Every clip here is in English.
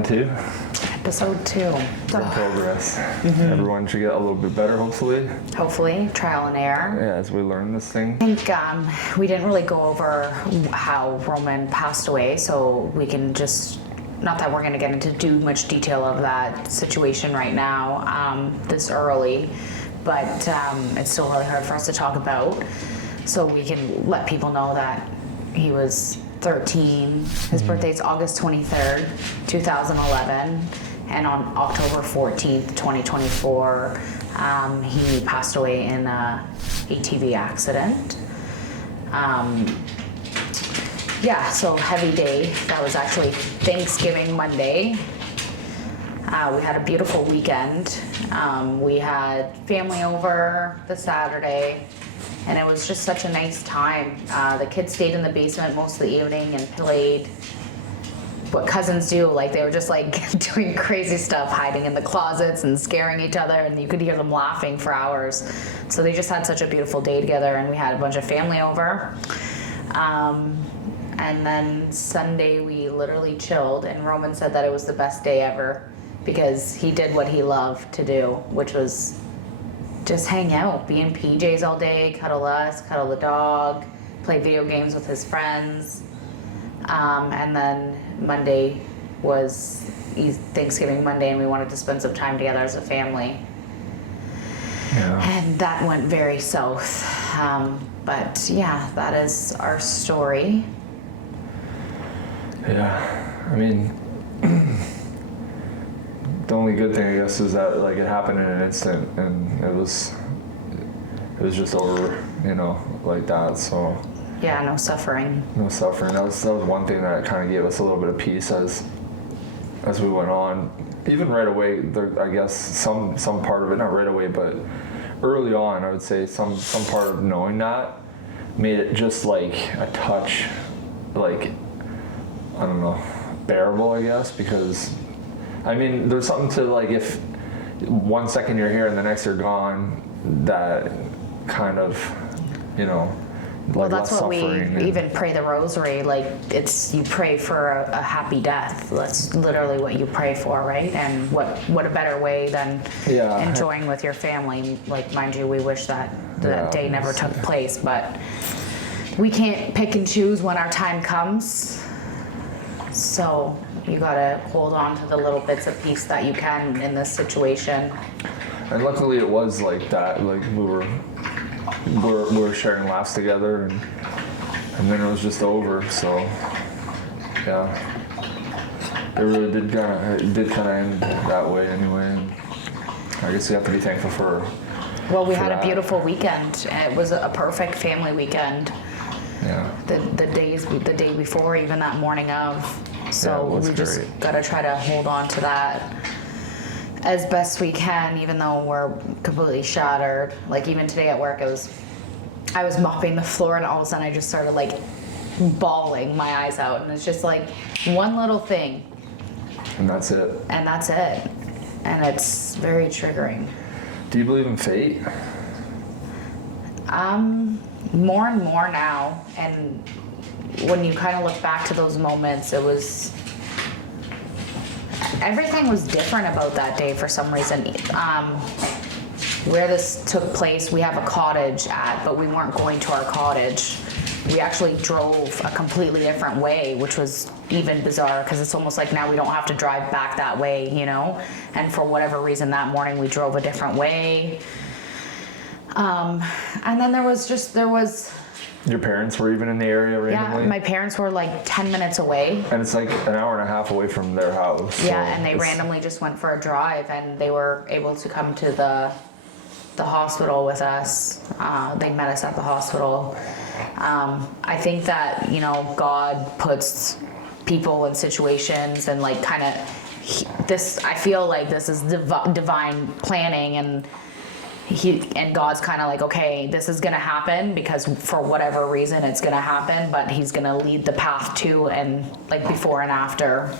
on to Episode 2. the progress. Everyone should get a little bit better, hopefully. Hopefully, trial and error. Yeah, as we learn this thing. I think we didn't really go over how Roman passed away, so we can just, not that we're going to get into too much detail of that situation right now, this early, but it's still really hard for us to talk about. So we can let people know that he was 13. His birthday's August 23rd, 2011. And on October 14th, 2024, he passed away in a ATV accident. Yeah, so heavy day. That was actually Thanksgiving Monday. We had a beautiful weekend. We had family over the Saturday, and it was just such a nice time. The kids stayed in the basement most of the evening and played what cousins do. Like, they were just like doing crazy stuff, hiding in the closets and scaring each other, and you could hear them laughing for hours. So they just had such a beautiful day together, and we had a bunch of family over. And then Sunday we literally chilled, and Roman said that it was the best day ever because he did what he loved to do, which was just hang out, be in PJs all day, cuddle us, cuddle the dog, play video games with his friends. And then Monday was Thanksgiving Monday, and we wanted to spend some time together as a family. Yeah. And that went very south. But yeah, that is our story. Yeah, I mean, the only good thing, I guess, is that like it happened in an instant, and it was just over, like that. So Yeah, no suffering. no suffering. That was one thing that kind of gave us a little bit of peace as we went on. Even right away, I guess some part of it, not right away, but early on, I would say some part of knowing that made it just like a touch, like, I don't know, bearable, I guess, because I mean, there's something to, like, if 1 second you're here and the next you're gone, that kind of, Well, like that's less what we suffering. even pray the rosary, like you pray for a happy death. That's literally what you pray for, right? And what a better way than enjoying with your family. Like, mind you, we wish that day never took place, but we can't pick and choose when our time comes. So you gotta hold on to the little bits of peace that you can in this situation. And luckily it was like that. Like, we were sharing laughs together, and then it was just over. So yeah, it really did kind of end that way anyway. And I guess you have to be thankful for. Well, we for had that. a beautiful weekend. It was a perfect family weekend. Yeah. The day before, even that morning of. So Yeah, it was we just great. gotta try to hold on to that as best we can, even though we're completely shattered. Like, even today at work, I was mopping the floor, and all of a sudden I just started like bawling my eyes out, and it's just like one little thing, And that's it. and it's very triggering. Do you believe in fate? More and more now, and when you kind of look back to those moments, everything was different about that day for some reason. Where this took place, we have a cottage but we weren't going to our cottage. We actually drove a completely different way, which was even bizarre because it's almost like now we don't have to drive back that way, And for whatever reason that morning we drove a different way. And then there was Your parents were even in the area randomly? yeah, my parents were like 10 minutes away. And it's like an hour and a half away from their house. So Yeah, and they randomly just went for a drive, and they were able to come to the hospital with us. They met us at the hospital. I think that, God puts people in situations and like kind of I feel like this is divine planning, and God's kind of like, okay, this is going to happen because for whatever reason it's going to happen, but he's going to lead the path to, and like before and after.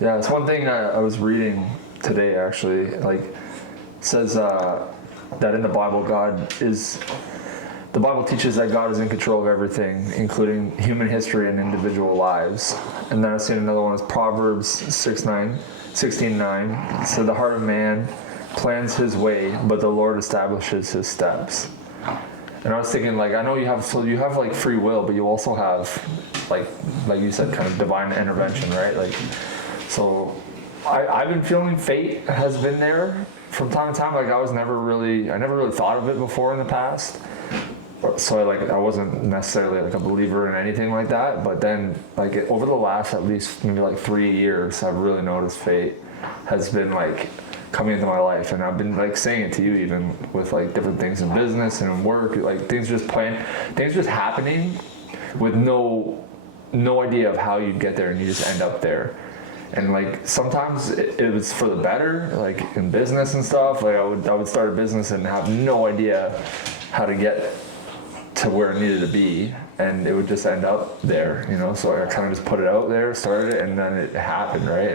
Yeah, it's one thing I was reading today, actually, like, says that in the Bible, God is the Bible teaches that God is in control of everything, including human history and individual lives. And then I've seen another one is Proverbs 16:9. So the heart of man plans his way, but the Lord establishes his steps. And I was thinking, like, I know you have like free will, but you also have like you said, kind of divine intervention, right? Like, so I've been feeling fate has been there from time to time. Like I never really thought of it before in the past. So I wasn't necessarily like a believer in anything like that. But then like over the last at least maybe like 3 years, I've really noticed fate has been like coming into my life, and I've been like saying it to you even with like different things in business and in work, like things just happening with no idea of how you'd get there, and you just end up there. And like sometimes it was for the better, like in business and stuff. Like I would start a business and have no idea how to get to where it needed to be, and it would just end up there, you know. So I kind of just put it out there, started it, and then it happened, right?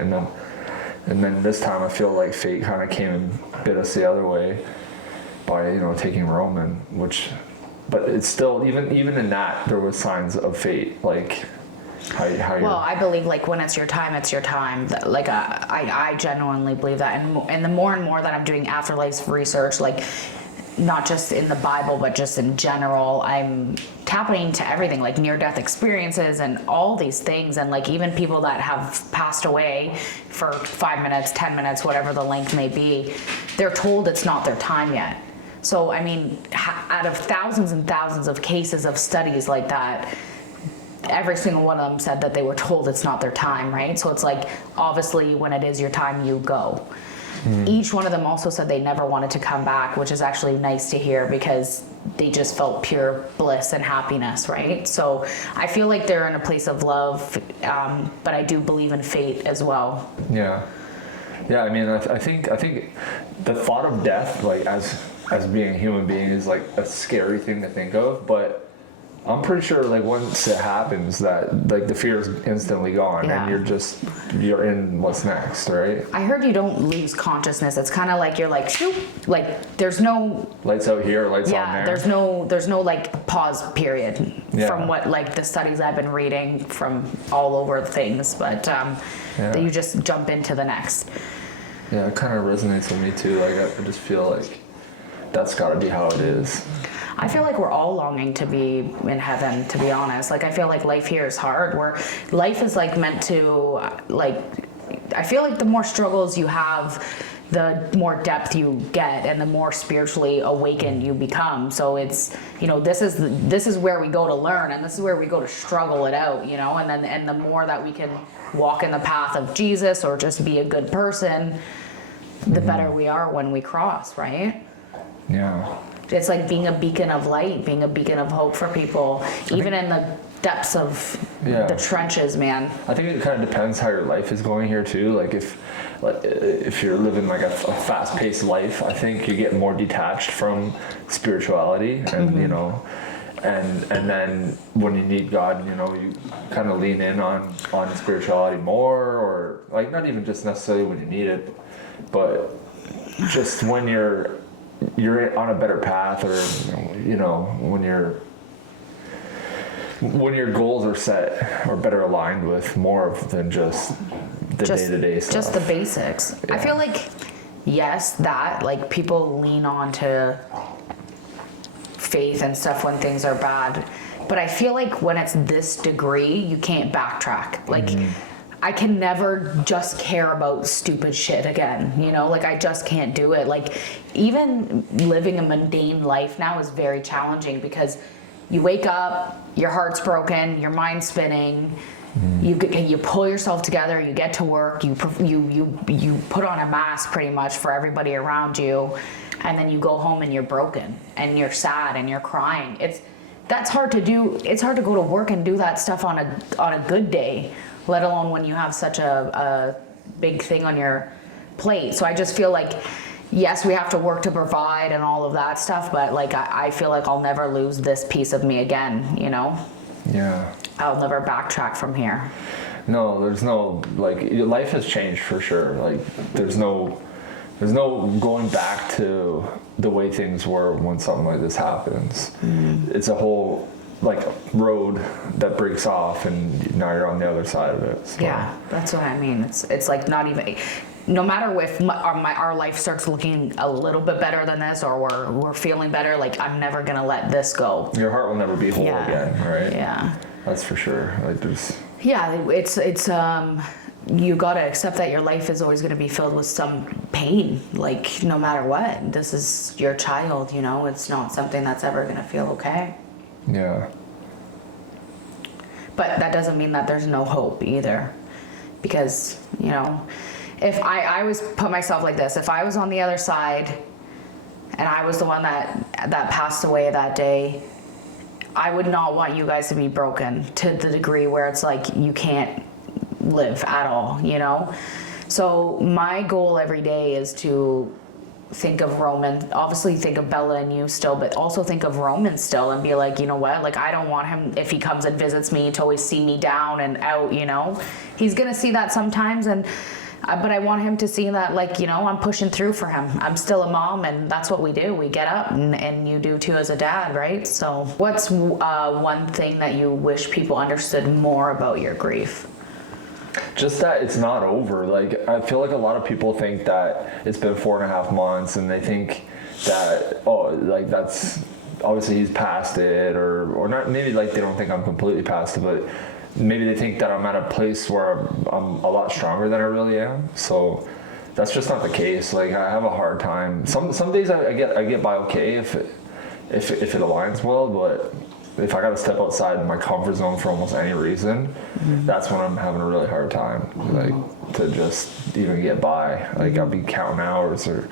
And then this time I feel like fate kind of came and bit us the other way by, you know, taking Roman, but it's still even in that there was signs of fate, like. Well, I believe like when it's your time, it's your time. Like I genuinely believe that, and the more and more that I'm doing afterlife research, like not just in the Bible but just in general, I'm tapping into everything, like near-death experiences and all these things, and like even people that have passed away for 5 minutes, 10 minutes, whatever the length may be, they're told it's not their time yet. So I mean, out of thousands and thousands of cases of studies like that, every single one of them said that they were told it's not their time, right? So it's like, obviously when it is your time, you go. Each one of them also said they never wanted to come back, which is actually nice to hear because they just felt pure bliss and happiness, right? So I feel like they're in a place of love, but I do believe in fate as well. Yeah. I mean, I think the thought of death, like as being a human being, is like a scary thing to think of, but I'm pretty sure like once it happens that like the fear is instantly gone, and you're in what's next, right? I heard you don't lose consciousness. It's kind of like you're like shoop, like there's no lights out here, lights on there. There's no like pause period from what like the studies I've been reading from all over things, but that you just jump into the next. Yeah, it kind of resonates with me too. Like I just feel like that's got to be how it is. I feel like we're all longing to be in heaven, to be honest. Like, I feel like life here is hard, where life is like meant to, like, I feel like the more struggles you have, the more depth you get and the more spiritually awakened you become. So it's, you know, this is where we go to learn, and this is where we go to struggle it out, you know, and the more that we can walk in the path of Jesus or just be a good person, the better we are when we cross, right? Yeah. It's like being a beacon of light, being a beacon of hope for people, even in the depths of the trenches, man. I think it kind of depends how your life is going here too. Like if you're living like a fast-paced life, I think you get more detached from spirituality, and you know, and then when you need God, you know, you kind of lean in on spirituality more, or like not even just necessarily when you need it, but just when you're on a better path, or you know, when your goals are set or better aligned with more than just the day-to-day stuff. Just the basics. Yeah. I feel like, yes, that like people lean on to faith and stuff when things are bad, but I feel like when it's this degree, you can't backtrack. Like I can never just care about stupid shit again, you know, like I just can't do it. Like even living a mundane life now is very challenging because you wake up, your heart's broken, your mind's spinning, you pull yourself together, you get to work, you put on a mask pretty much for everybody around you, and then you go home and you're broken and you're sad and you're crying. That's hard to do. It's hard to go to work and do that stuff on a good day, let alone when you have such a big thing on your plate. So I just feel like, yes, we have to work to provide and all of that stuff, but like I feel like I'll never lose this piece of me again, you know? Yeah. I'll never backtrack from here. No, there's no, like, life has changed for sure. Like, there's no there's no going back to the way things were when something like this happens. It's a whole like road that breaks off, and now you're on the other side of it. So. Yeah, that's what I mean. It's like not even, no matter if our life starts looking a little bit better than this, or we're feeling better, like I'm never gonna let this go. Your heart will never be whole again, right? Yeah. That's for sure. Like there's. Yeah, it's you gotta accept that your life is always gonna be filled with some pain, like no matter what. This is your child, you know. It's not something that's ever gonna feel okay. Yeah. But that doesn't mean that there's no hope either, because you know, if I always put myself like this, if I was on the other side and I was the one that passed away that day, I would not want you guys to be broken to the degree where it's like you can't live at all, you know. So my goal every day is to think of Roman, obviously think of Bella and you still, but also think of Roman still, and be like, you know what, like I don't want him, if he comes and visits me, to always see me down and out, you know. He's gonna see that sometimes, and but I want him to see that, like, you know, I'm pushing through for him. I'm still a mom, and that's what we do. We get up, and you do too as a dad, right? So what's one thing that you wish people understood more about your grief? Just that it's not over. Like, I feel like a lot of people think that it's been 4.5 months, and they think that, oh, like that's obviously he's past it, or not. Maybe like they don't think I'm completely past it, but maybe they think that I'm at a place where I'm a lot stronger than I really am. So that's just not the case. Like, I have a hard time. Some days I get by okay if it aligns well, but if I gotta step outside my comfort zone for almost any reason, that's when I'm having a really hard time, like, to just even get by. Like, I'll be counting hours, or,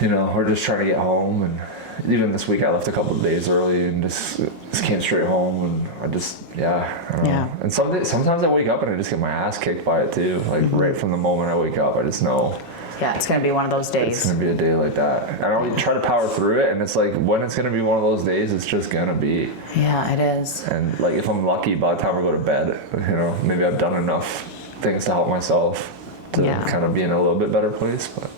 you know, or just trying to get home. And even this week I left a couple of days early and just came straight home, and I just, I don't know. And sometimes I wake up and I just get my ass kicked by it too. Like, right from the moment I wake up, I just know. Yeah, it's gonna be one of those days. It's gonna be a day like that. And I'll try to power through it, and it's like, when it's gonna be one of those days, it's just gonna be. Yeah, it is. And like, if I'm lucky, by the time I go to bed, you know, maybe I've done enough things to help myself to kind of be in a little bit better place. But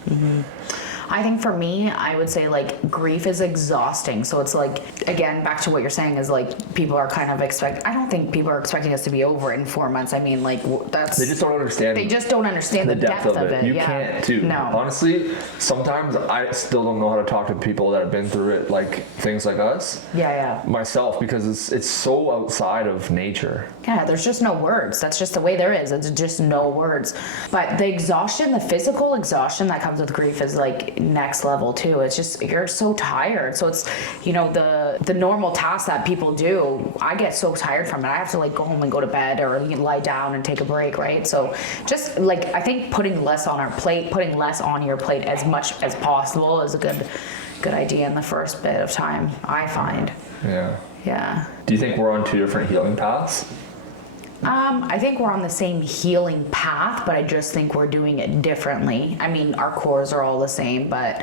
I think for me, I would say, like, grief is exhausting. So it's like, again, back to what you're saying, is like people are kind of I don't think people are expecting us to be over it in 4 months. I mean, like, that's. They just don't understand. They just don't understand the depth of it. You can't too. No. Honestly, sometimes I still don't know how to talk to people that have been through it, like things like us. Yeah. Myself, because it's so outside of nature. Yeah, there's just no words. That's just the way there is. It's just no words. But the exhaustion, the physical exhaustion that comes with grief is like next level too. It's just, you're so tired. So it's, you know, the normal tasks that people do, I get so tired from it. I have to like go home and go to bed, or lie down and take a break, right? So just like, I think putting less on our plate, putting less on your plate as much as possible is a good idea in the first bit of time, I find. Yeah. Do you think we're on two different healing paths? I think we're on the same healing path, but I just think we're doing it differently. I mean, our cores are all the same, but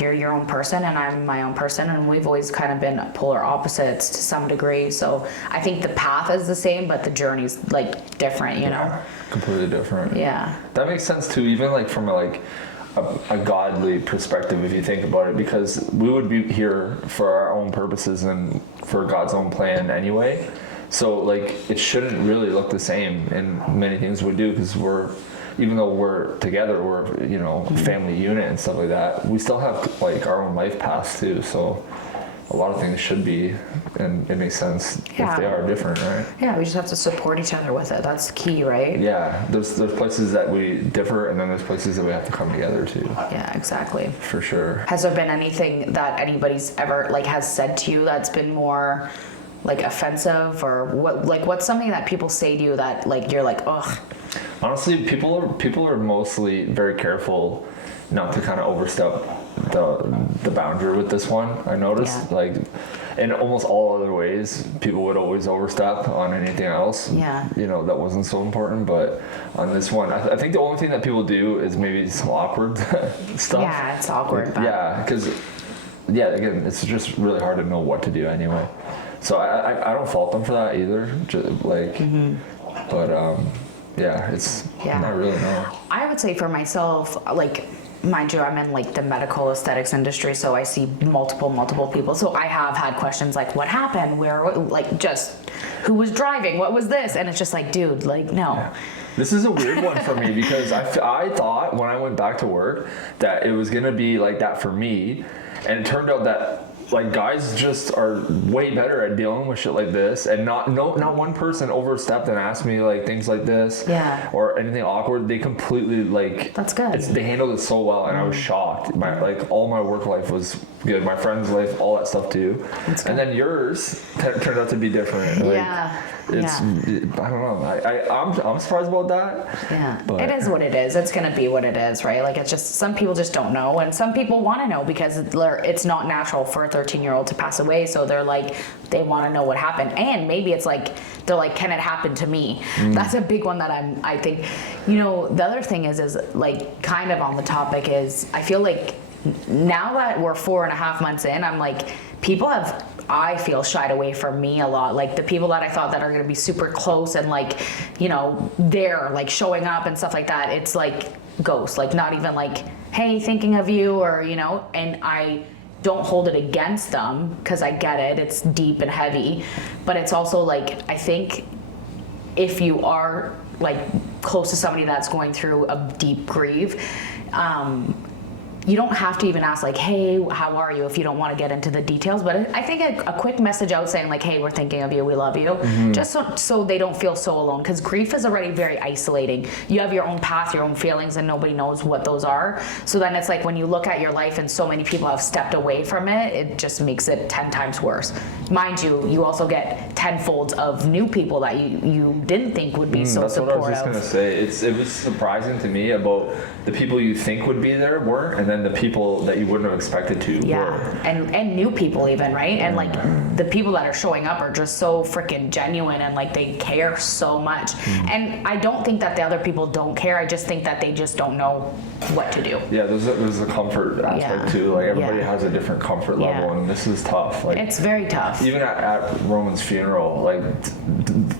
you're your own person and I'm my own person, and we've always kind of been polar opposites to some degree. So I think the path is the same, but the journey's like different, you know? Completely different. Yeah. That makes sense too, even like from a godly perspective, if you think about it, because we would be here for our own purposes and for God's own plan anyway. So like, it shouldn't really look the same in many things we do, because even though we're together, we're, you know, family unit and stuff like that, we still have like our own life paths too. So a lot of things should be, and it makes sense if they are different, right? Yeah, we just have to support each other with it. That's key, right? Yeah, there's places that we differ, and then there's places that we have to come together too. Yeah, exactly. For sure. Has there been anything that anybody's ever like has said to you that's been more like offensive, or what's something that people say to you that like you're like, ugh? Honestly, people are mostly very careful not to kind of overstep the boundary with this one. I noticed, like, in almost all other ways, people would always overstep on anything else. Yeah. You know, that wasn't so important, but on this one, I think the only thing that people do is maybe some awkward stuff. Yeah, it's awkward. But... Yeah, because again, it's just really hard to know what to do anyway. So I don't fault them for that either. But it's not really, no. I would say for myself, like, mind you, I'm in like the medical aesthetics industry, so I see multiple people. So I have had questions like, what happened? Where, like, just who was driving? What was this? And it's just like, dude, like, no. Yeah. This is a weird one for me because I thought when I went back to work that it was going to be like that for me. And it turned out that like guys just are way better at dealing with shit like this, and not one person overstepped and asked me like things like this or anything awkward. They completely like, that's good. They handled it so well, and I was shocked. All my work life was good, my friend's life, all that stuff too. And then yours turned out to be different. I don't know. I'm surprised about that. Yeah, but it is what it is. It's gonna be what it is, right? Like, it's just, some people just don't know, and some people want to know because it's not natural for a 13-year-old to pass away. So they're like, they want to know what happened, and maybe it's like they're like, can it happen to me? That's a big one that I think. You know, the other thing is like, kind of on the topic is, I feel like now that we're 4.5 months in, I'm like, people have, I feel, shied away from me a lot. Like, the people that I thought that are going to be super close and like, you know, they're like showing up and stuff like that, it's like ghosts, like not even like, hey, thinking of you, or, you know. And I don't hold it against them because I get it, it's deep and heavy, but it's also like, I think if you are like close to somebody that's going through a deep grief, you don't have to even ask like, hey, how are you, if you don't want to get into the details. But I think a quick message out saying like, hey, we're thinking of you, we love you, just so they don't feel so alone, because grief is already very isolating. You have your own path, your own feelings, and nobody knows what those are. So then it's like, when you look at your life and so many people have stepped away from it, it just makes it 10 times worse. Mind you, you also get tenfold of new people that you didn't think would be so supportive. That's what I was just gonna say. It was surprising to me about the people you think would be there weren't, and then the people that you wouldn't have expected to were. And new people even, right? And like, the people that are showing up are just so freaking genuine, and like, they care so much. And I don't think that the other people don't care. I just think that they just don't know what to do. Yeah, there's a comfort aspect too. Like, everybody has a different comfort level, and this is tough. Like, it's very tough. Even at Roman's funeral, like,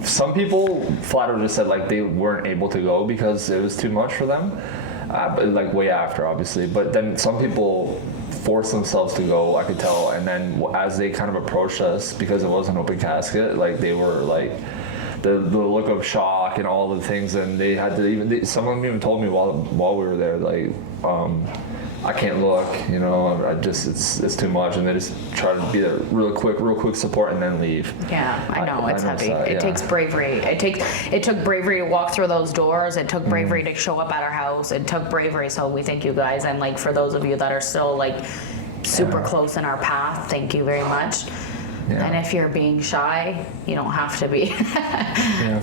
some people flat out just said like they weren't able to go because it was too much for them. But like, way after, obviously. But then some people forced themselves to go, I could tell. And then as they kind of approached us, because it was an open casket, like, they were like, the look of shock and all the things, and they had to some of them even told me while we were there, like, I can't look, you know, it's too much, and they just try to be a real quick support and then leave. Yeah, I know, it's heavy. It takes bravery. It took bravery to walk through those doors. It took bravery to show up at our house. It took bravery, so we thank you guys. And like, for those of you that are still like super close in our path, thank you very much. Yeah. And if you're being shy, you don't have to be.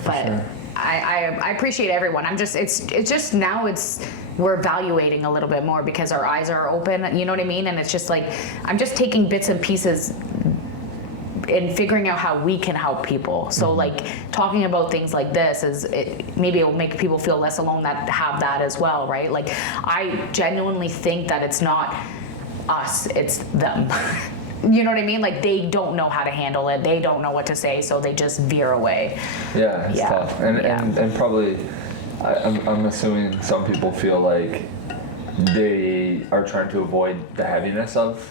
But sure. I appreciate everyone. It's just now we're evaluating a little bit more because our eyes are open, you know what I mean? And it's just like, I'm just taking bits and pieces and figuring out how we can help people. So like, talking about things like this maybe it will make people feel less alone that have that as well, right? Like, I genuinely think that it's not us, it's them. You know what I mean? Like, they don't know how to handle it. They don't know what to say, so they just veer away. Yeah, it's tough. And probably, I'm assuming some people feel like they are trying to avoid the heaviness of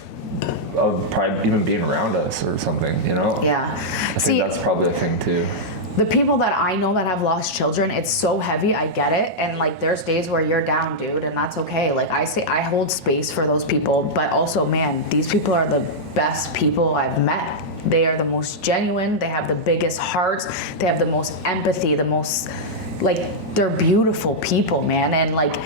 probably even being around us or something, you know? Yeah. I think that's probably a thing too. The people that I know that have lost children, it's so heavy, I get it. And like, there's days where you're down, dude, and that's okay. Like, I say, I hold space for those people, but also, man, these people are the best people I've met. They are the most genuine, they have the biggest hearts, they have the most empathy, the most, like, they're beautiful people, man. And like,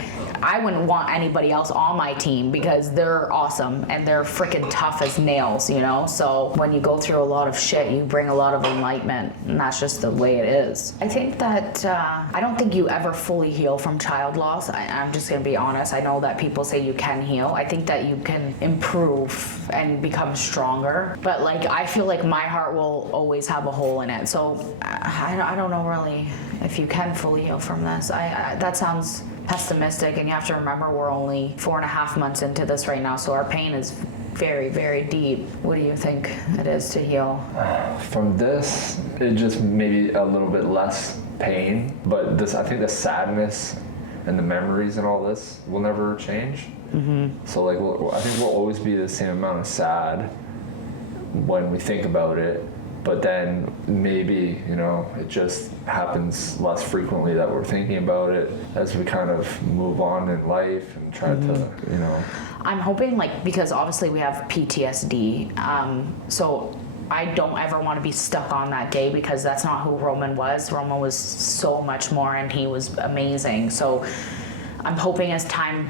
I wouldn't want anybody else on my team because they're awesome and they're freaking tough as nails, you know? So when you go through a lot of shit, you bring a lot of enlightenment, and that's just the way it is. I think that, I don't think you ever fully heal from child loss. I'm just gonna be honest. I know that people say you can heal. I think that you can improve and become stronger. But like, I feel like my heart will always have a hole in it. So I don't know really if you can fully heal from this. That sounds pessimistic, and you have to remember we're only 4.5 months into this right now, so our pain is very, very deep. What do you think it is to heal? From this, it just maybe a little bit less pain, but I think the sadness and the memories and all this will never change. So like, I think we'll always be the same amount of sad when we think about it, but then maybe, you know, it just happens less frequently that we're thinking about it as we kind of move on in life and try to, you know. I'm hoping, like, because obviously we have PTSD, so I don't ever want to be stuck on that day, because that's not who Roman was. Roman was so much more, and he was amazing. So I'm hoping as time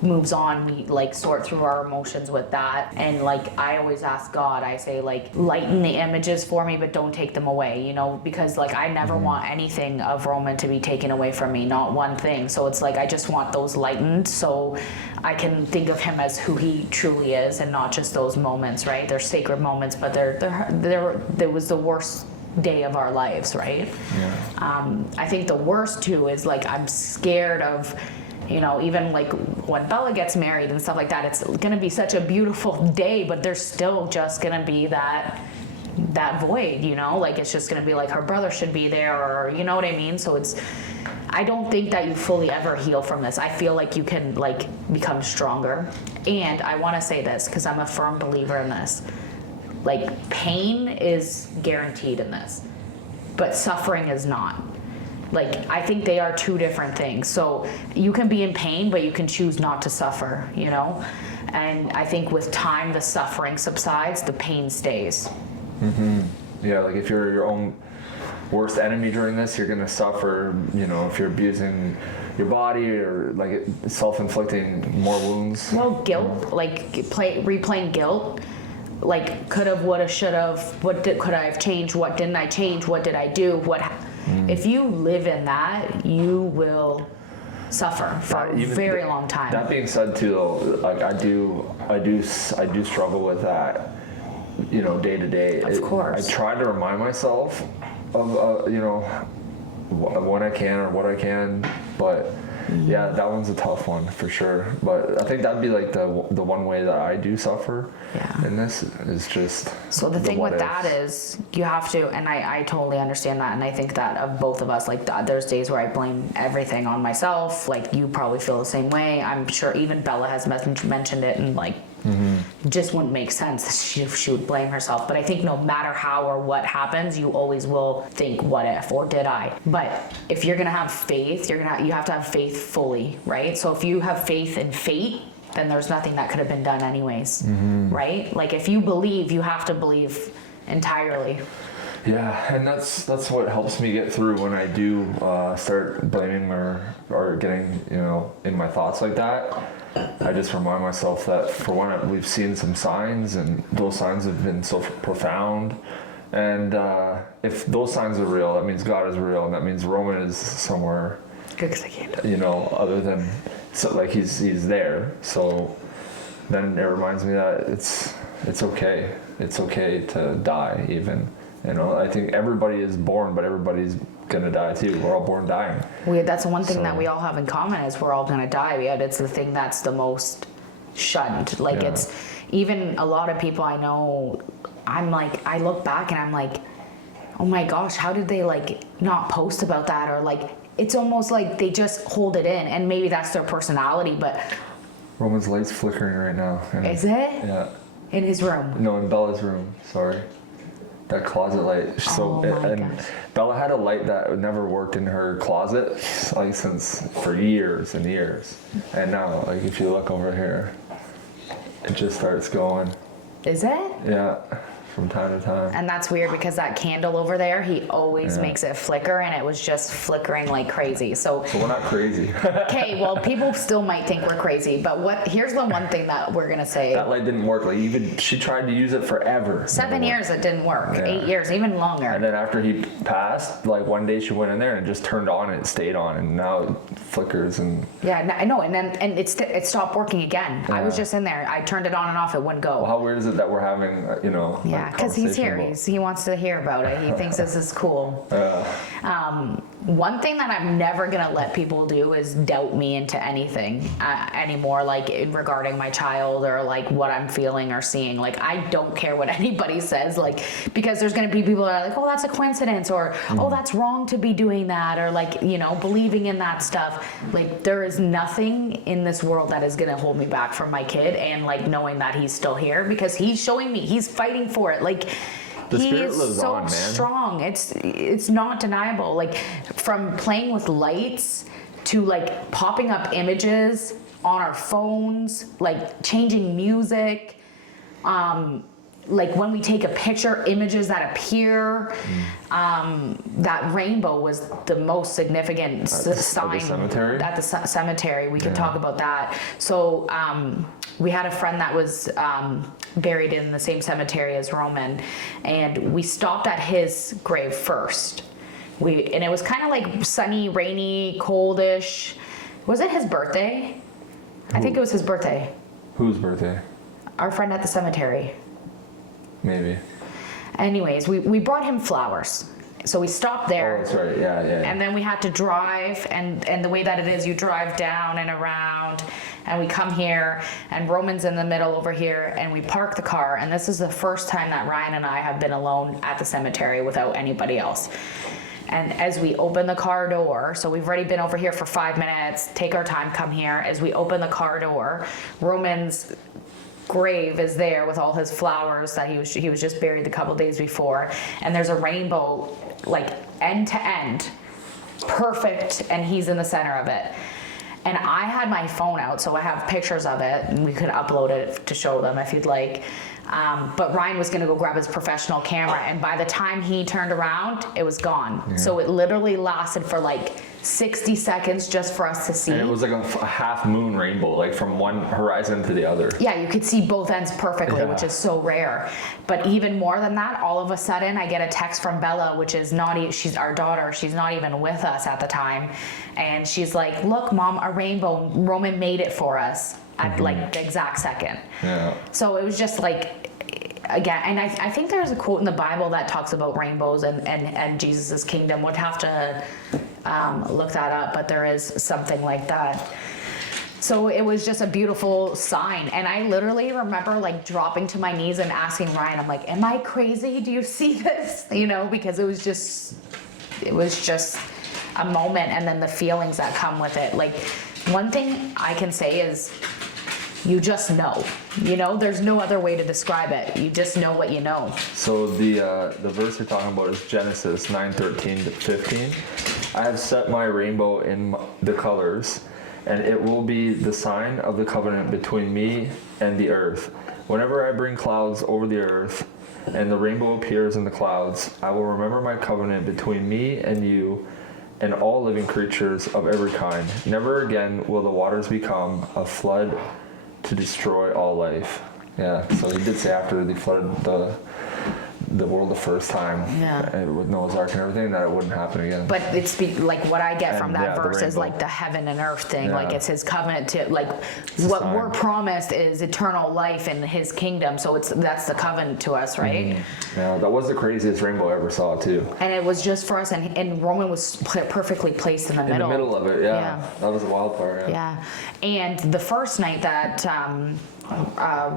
moves on, we like sort through our emotions with that. And like, I always ask God, I say, like, lighten the images for me, but don't take them away, you know, because like, I never want anything of Roman to be taken away from me, not one thing. So it's like, I just want those lightened so I can think of him as who he truly is, and not just those moments, right? They're sacred moments, but there was the worst day of our lives, right? I think the worst too is like, I'm scared of, you know, even like when Bella gets married and stuff like that, it's gonna be such a beautiful day, but there's still just gonna be that void, you know, like it's just gonna be like her brother should be there, or you know what I mean? So it's, I don't think that you fully ever heal from this. I feel like you can like become stronger. And I want to say this because I'm a firm believer in this. Like, pain is guaranteed in this, but suffering is not. Like, I think they are two different things. So you can be in pain, but you can choose not to suffer, you know? And I think with time, the suffering subsides, the pain stays. Yeah, like if you're your own worst enemy during this, you're gonna suffer, you know, if you're abusing your body or like self-inflicting more wounds. Well, guilt, like replaying guilt, like coulda, woulda, shoulda, could I have changed? What didn't I change? What did I do? If you live in that, you will suffer for a very long time. That being said too, though, like I do struggle with that, you know, day to day. Of course. I try to remind myself of, you know, when I can or what I can, but yeah, that one's a tough one for sure. But I think that'd be like the one way that I do suffer in this is just. So the thing with that is you have to, and I totally understand that, and I think that of both of us, like there's days where I blame everything on myself. Like you probably feel the same way. I'm sure even Bella has mentioned it, and like. Just wouldn't make sense that she would blame herself. But I think no matter how or what happens, you always will think, what if, or did I? But if you're gonna have faith, you have to have faith fully, right? So if you have faith in fate, then there's nothing that could have been done anyways, right? Like if you believe, you have to believe entirely. Yeah, and that's what helps me get through when I do start blaming or getting, you know, in my thoughts like that. I just remind myself that for one, we've seen some signs, and those signs have been so profound. And if those signs are real, that means God is real, and that means Roman is somewhere, you know, other than, so like he's there. So then it reminds me that it's okay. It's okay to die even. You know, I think everybody is born, but everybody's gonna die too. We're all born dying. That's one thing that we all have in common is we're all gonna die. It's the thing that's the most shunned. Like it's even a lot of people I know. I'm like, I look back and I'm like, oh my gosh, how did they like not post about that? Or like, it's almost like they just hold it in, and maybe that's their personality. But Roman's light's flickering right now. Is it? Yeah. In his room? No, in Bella's room. Sorry. That closet light. So Bella had a light that never worked in her closet like for years and years. And now, like if you look over here, it just starts going. Is it? Yeah. From time to time. And that's weird because that candle over there, he always makes it flicker, and it was just flickering like crazy. So we're not crazy. Okay, well, people still might think we're crazy, but here's the one thing that we're gonna say. That light didn't work. Like even she tried to use it forever. 7 years it didn't work. 8 years, even longer. And then after he passed, like one day she went in there and it just turned on and it stayed on, and now it flickers and. Yeah, I know, and then it stopped working again. I was just in there. I turned it on and off. It wouldn't go. Well, how weird is it that we're having, you know, Yeah, because he's here. He wants to hear about it. He thinks this is cool. One thing that I'm never going to let people do is doubt me into anything anymore, like regarding my child or like what I'm feeling or seeing. Like, I don't care what anybody says, like, because there's going to be people that are like, oh, that's a coincidence, or oh, that's wrong to be doing that, or like, you know, believing in that stuff. Like, there is nothing in this world that is going to hold me back from my kid, and like knowing that he's still here because he's showing me, he's fighting for it. Like, he is so strong. It's not deniable. Like, from playing with lights to like popping up images on our phones, like changing music, like when we take a picture, images that appear. That rainbow was the most significant sign at the cemetery. We can talk about that. So we had a friend that was buried in the same cemetery as Roman, and we stopped at his grave first. And it was kind of like sunny, rainy, coldish. Was it his birthday? I think it was his birthday. Whose birthday? Our friend at the cemetery. Maybe. Anyways, we brought him flowers. So we stopped there. Oh, that's right. Yeah. And then we had to drive, and the way that it is, you drive down and around, and we come here, and Roman's in the middle over here, and we park the car, and this is the first time that Ryan and I have been alone at the cemetery without anybody else. And as we open the car door, so we've already been over here for 5 minutes, take our time, come here. As we open the car door, Roman's grave is there with all his flowers that he was just buried a couple days before, and there's a rainbow like end to end, perfect, and he's in the center of it. And I had my phone out, so I have pictures of it, and we could upload it to show them if you'd like. But Ryan was gonna go grab his professional camera, and by the time he turned around, it was gone. Yeah. So it literally lasted for like 60 seconds just for us to see. And it was like a half moon rainbow, like from one horizon to the other. Yeah, you could see both ends perfectly, which is so rare. But even more than that, all of a sudden I get a text from Bella, which is she's our daughter. She's not even with us at the time. And she's like, look, Mom, a rainbow. Roman made it for us at like the exact second. Yeah. So it was just like, again, and I think there's a quote in the Bible that talks about rainbows and Jesus's kingdom. Would have to look that up, but there is something like that. So it was just a beautiful sign, and I literally remember like dropping to my knees and asking Ryan, I'm like, am I crazy? Do you see this? You know, because it was just a moment, and then the feelings that come with it. Like, one thing I can say is, you just know. You know, there's no other way to describe it. You just know what you know. So the verse you're talking about is Genesis 9:13-15. I have set my rainbow in the colors, and it will be the sign of the covenant between me and the earth. Whenever I bring clouds over the earth, and the rainbow appears in the clouds, I will remember my covenant between me and you and all living creatures of every kind. Never again will the waters become a flood to destroy all life. Yeah, so he did say after they flooded the world the first time, with Noah's Ark and everything, that it wouldn't happen again. But it's like what I get from that verse is like the heaven and earth thing. Yeah. Like, it's his covenant to, like, what we're promised is eternal life in his kingdom. So that's the covenant to us, right? Mm-hmm. Yeah, that was the craziest rainbow I ever saw too. And it was just for us, and Roman was perfectly placed in the middle. In the middle of it, yeah. That was a wild part. Yeah. And the first night that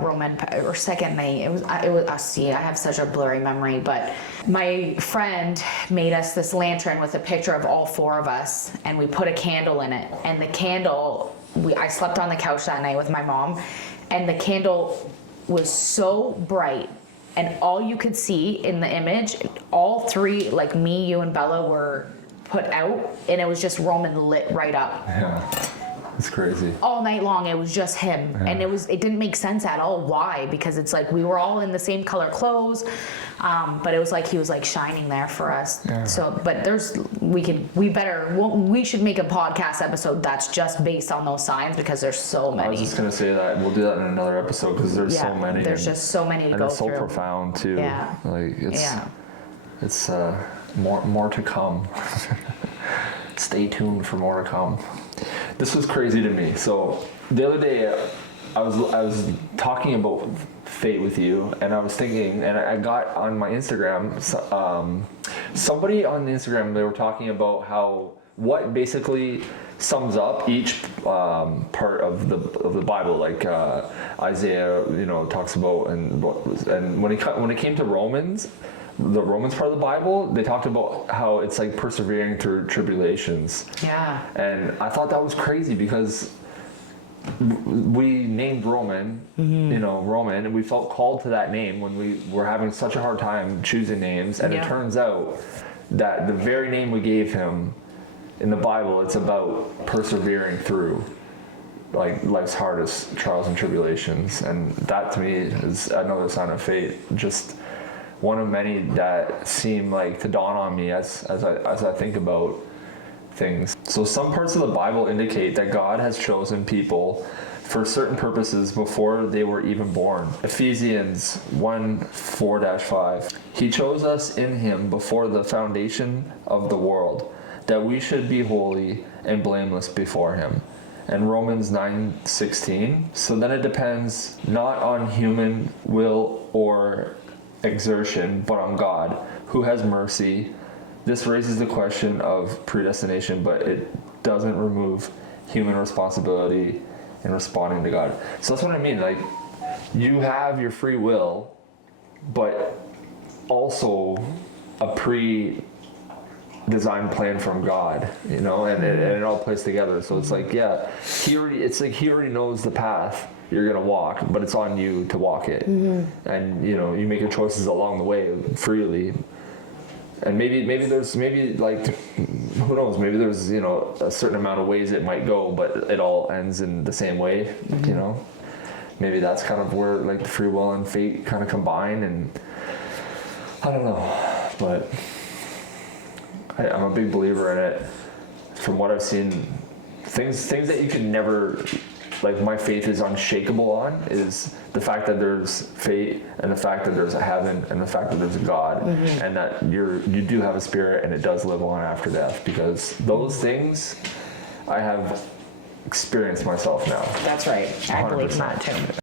Roman, or second night, it was see, I have such a blurry memory, but my friend made us this lantern with a picture of all four of us, and we put a candle in it, and the candle, I slept on the couch that night with my mom, and the candle was so bright, and all you could see in the image, all three, like me, you, and Bella, were put out, and it was just Roman lit right up. Yeah. It's crazy. All night long, it was just him, and it didn't make sense at all. Why? Because it's like we were all in the same color clothes, but it was like he was like shining there for us. Yeah. So, but we should make a podcast episode that's just based on those signs, because there's so many. I was just gonna say that we'll do that in another episode, because there's so many. There's just so many to go through. And it's so profound too. Yeah. Like it's more to come. Stay tuned for more to come. This was crazy to me. So the other day, I was talking about fate with you, and I was thinking, and I got on my Instagram, somebody on Instagram, they were talking about how what basically sums up each part of the Bible, like Isaiah, talks about, and when it came to Romans, the Romans part of the Bible, they talked about how it's like persevering through tribulations. Yeah. And I thought that was crazy because we named Roman, Roman, and we felt called to that name when we were having such a hard time choosing names. And it turns out that the very name we gave him in the Bible, it's about persevering through like life's hardest trials and tribulations. And that to me is another sign of fate. Just one of many that seem like to dawn on me as I think about things. So some parts of the Bible indicate that God has chosen people for certain purposes before they were even born. Ephesians 1:4-5. He chose us in him before the foundation of the world, that we should be holy and blameless before him. And Romans 9:16. So then it depends not on human will or exertion, but on God, who has mercy. This raises the question of predestination, but it doesn't remove human responsibility in responding to God. So that's what I mean. Like, you have your free will, but also a pre-designed plan from God, and it all plays together. So it's like, he already knows the path you're gonna walk, but it's on you to walk it. And you make your choices along the way freely. And maybe like, who knows, maybe there's a certain amount of ways it might go, but it all ends in the same way. Maybe that's kind of where like the free will and fate kind of combine. And I don't know, but I'm a big believer in it. From what I've seen, things that you can never, like, my faith is unshakable on is the fact that there's fate, and the fact that there's a heaven, and the fact that there's a God, and that you do have a spirit, and it does live on after death, because those things I have experienced myself now. That's right. I believe in 100%. that too.